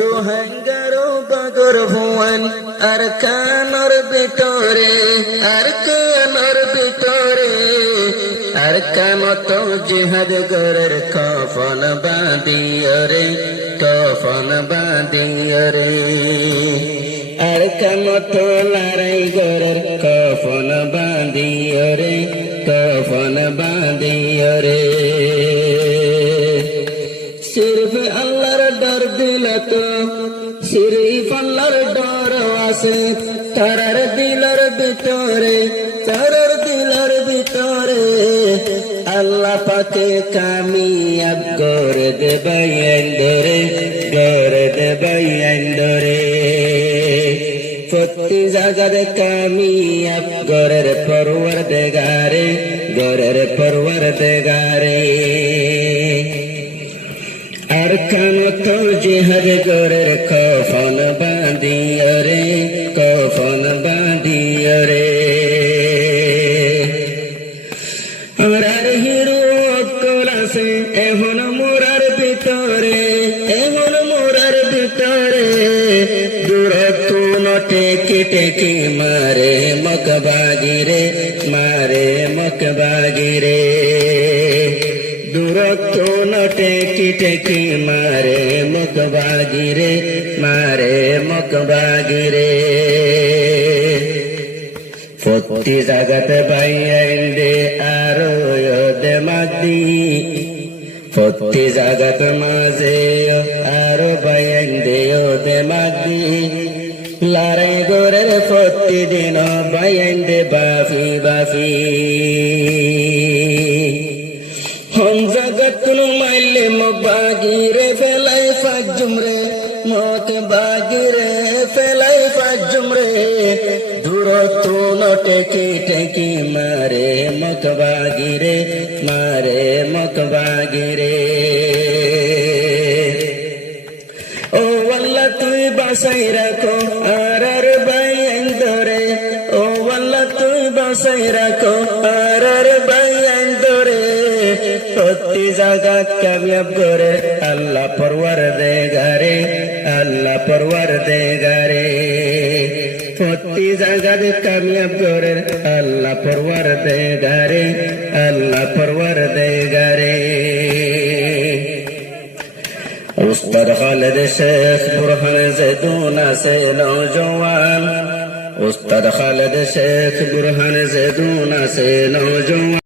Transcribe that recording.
রোহাঙ্গারো বাগর ভুয়ান আর কানর ভিতরে আর কানর ভিতরে আর কামত জিহাদ গরের কফন বাঁধিয়রে কফন বাঁধিয়রে আর কামত লড়াই গরের কফন বাঁধিয়রে কফন বাঁধিয়রে सिर्फ अल्लाहर डर दिल तो सिर्फ अल्लाहर डर आसे तारार दिलर भितरे तारार दिलर भितरे अल्लाह पाके कामयाब करे देबे अंदरे करे देबे अंदरे प्रति जगह कामयाब गरेर परवरदिगारे गरेर परवरदिगारे আর কানত জিহাদ গরের কফন বাঁধিয়রে কফন বাঁধিয়রে আমার হিরো অকল আছে এখন মোরার ভিতরে এখন মোরার ভিতরে দূরত্ব নটে কেটে কি মারে মকবাগিরে মারে মকবাগিরে দূরত্ব নটে কিটেকি মারে মকবাগিরে মারে মকবাগিরে প্রতি জাগাতে বাইন্দে আরো দে মাদি প্রতি জাগাত মাঝে আরো বাইন্দে দে মাদি লড়াই গোরের প্রতিদিন বাইন্দে বাফি বাফি हम जगत नु माइले मकबागिरे फेलाई फाजुमरे मकबागिरे फेलाई फाजुमरे दूरत्व नटे टेकी मारे मकबागिरे मारे मकबागिरे ओ वल्ला तुई बासाई राखो आरार बायन धरे ओ वल्ला तुई बासाई राखो आरार बायन धरे প্রতি জাগাত কামিয়াব করে আল্লাহ পরওয়ারদিগারে আল্লাহ পরওয়ারদিগারে প্রতি জাগাত কামিয়াব করে আল্লাহ পরওয়ারদিগারে আল্লাহ পরওয়ারদিগারে उस्ताद खालिद शेख बुरहान ज़ैदूना से नौजवान उस्ताद खालिद शेख बुरहान ज़ैदूना से नौजवान